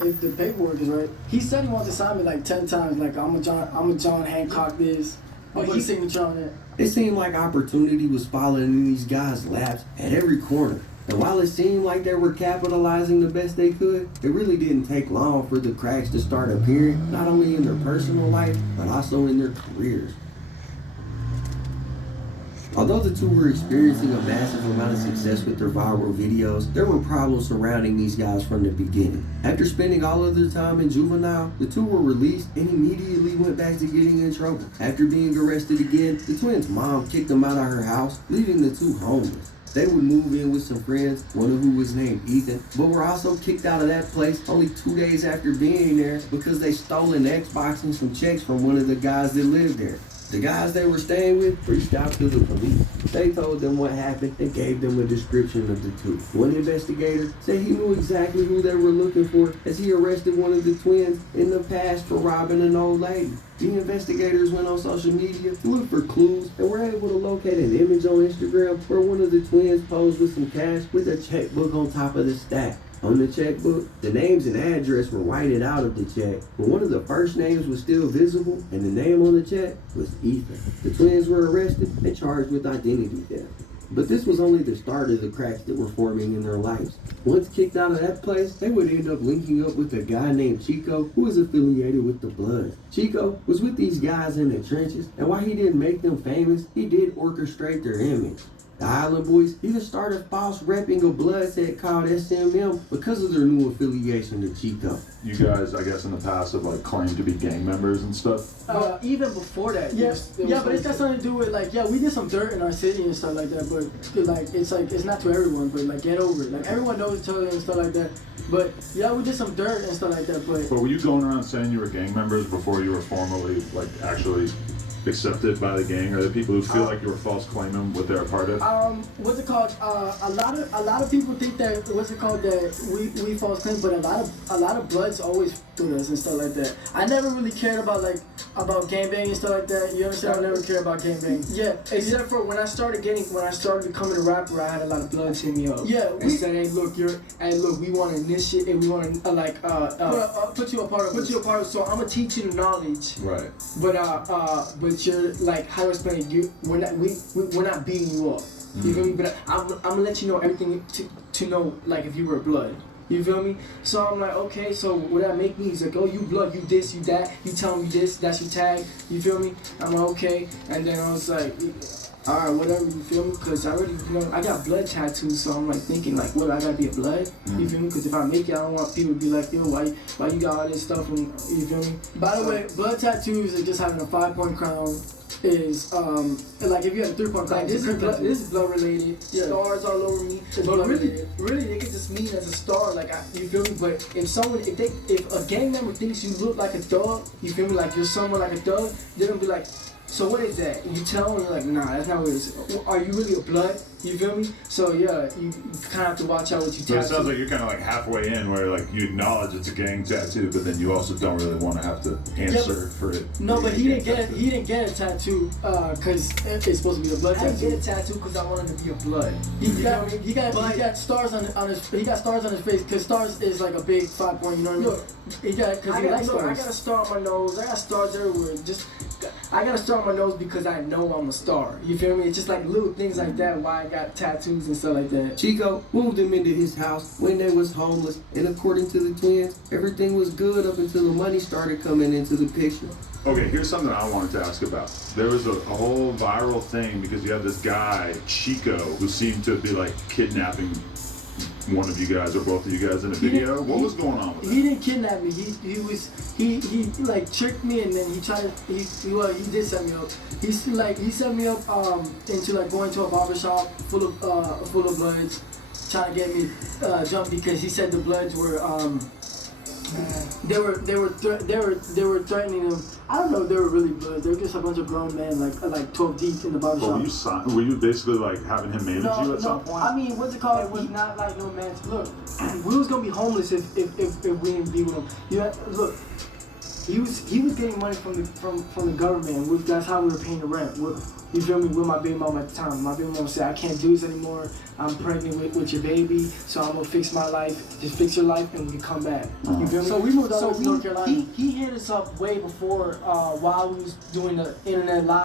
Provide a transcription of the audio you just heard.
if the paperwork is right. He said he wanted to sign me like 10 times. Like I'm a John Hancock this. But his signature on it. It seemed like opportunity was falling in these guys' laps at every corner. And while it seemed like they were capitalizing the best they could, it really didn't take long for the cracks to start appearing, not only in their personal life, but also in their careers. Although the two were experiencing a massive amount of success with their viral videos, there were problems surrounding these guys from the beginning. After spending all of their time in juvenile, the two were released and immediately went back to getting in trouble. After being arrested again, the twins' mom kicked them out of her house, leaving the two homeless. They would move in with some friends, one of who was named Ethan, but were also kicked out of that place only 2 days after being there because they stole an Xbox and some checks from one of the guys that lived there. The guys they were staying with reached out to the police. They told them what happened and gave them a description of the two. One investigator said he knew exactly who they were looking for as he arrested one of the twins in the past for robbing an old lady. The investigators went on social media to look for clues and were able to locate an image on Instagram where one of the twins posed with some cash with a checkbook on top of the stack. On the checkbook, the names and address were whited out of the check, but one of the first names was still visible, and the name on the check was Ethan. The twins were arrested and charged with identity theft. But this was only the start of the cracks that were forming in their lives. Once kicked out of that place, they would end up linking up with a guy named Chico who was affiliated with the Bloods. Chico was with these guys in the trenches, and while he didn't make them famous, he did orchestrate their image. The Island Boys even started false repping a blood set called SMM because of their new affiliation to Chico. You guys, I guess, in the past have like claimed to be gang members and stuff. Even before that, but it's got something to do with like, we did some dirt in our city and stuff like that. But like, it's not to everyone. But like, get over it. Like everyone knows each other and stuff like that. But we did some dirt and stuff like that. But were you going around saying you were gang members before you were formally like actually accepted by the gang, or the people who feel like you were false claiming what they're a part of? What's it called? A lot of people think that that we false claim, but a lot of Bloods always do us and stuff like that. I never really cared about gangbang and stuff like that. You understand? I never cared about gangbang. Yeah, except for when I started becoming a rapper, I had a lot of Bloods hit me up. Yeah, and said, hey look, we want to this shit and we want to put you a part of. So I'm gonna teach you the knowledge. Right. But you're like, how to explain it? We're not beating you up. You feel me? But I'm gonna let you know everything to know, like if you were Blood. You feel me? So I'm like, okay, so what that make me? He's like, oh, you Blood, you this, you that, you tell me this, that's your tag. You feel me? I'm like, okay. And then I was like, all right, whatever, you feel me? Because I already, I got blood tattoos, so I'm like thinking like, what, I gotta be a Blood? You feel me? Because if I make it, I don't want people to be like, yo, why you got all this stuff? And you feel me? By the way, blood tattoos are just having a 5-point crown. Is like if you have a 3-point crown, this is blood related. Yeah. Stars all over me. But really, they could just mean as a star. Like you feel me? But if a gang member thinks you look like a thug, you feel me? Like you're someone like a thug, they're gonna be like, so what is that? And you tell them, you're like, nah, that's not what it is. Are you really a Blood? You feel me? So yeah, you kind of have to watch out what you tattoo. So it sounds like you're kind of like halfway in, where like you acknowledge it's a gang tattoo, but then you also don't really want to have to answer for it. No, but he didn't get a tattoo because it's supposed to be a blood tattoo. I didn't get a tattoo because I wanted to be a Blood. He got stars on his face because stars is like a big 5-point. You know what I mean? Look, I got a star on my nose. I got stars everywhere. I got a star on my nose because I know I'm a star. You feel me? It's just like little things like that. Why I got tattoos and stuff like that. Chico moved him into his house when they was homeless, and according to the twins, everything was good up until the money started coming into the picture. Okay, here's something I wanted to ask about. There was a whole viral thing because you have this guy, Chico, who seemed to be like kidnapping one of you guys or both of you guys in a video. What was going on with that? He didn't kidnap me. He like tricked me, and then he did set me up. He set me up into like going to a barbershop full of Bloods, trying to get me jumped because he said the Bloods were they were threatening him. I don't know if they were really Bloods. They were just a bunch of grown men, like 12 deep in the barbershop. Were you basically like having him manage you at some point? I mean, what's it called? It was not like no man's. Look, we was gonna be homeless if we didn't be with him. Look, he was getting money from the government. That's how we were paying the rent. You feel me? With my baby mom at the time. My baby mom said, I can't do this anymore. I'm pregnant with your baby, so I'm gonna fix my life. Just fix your life and we can come back. You feel me? So we moved to North Carolina. He hit us up way before while we was doing the internet live.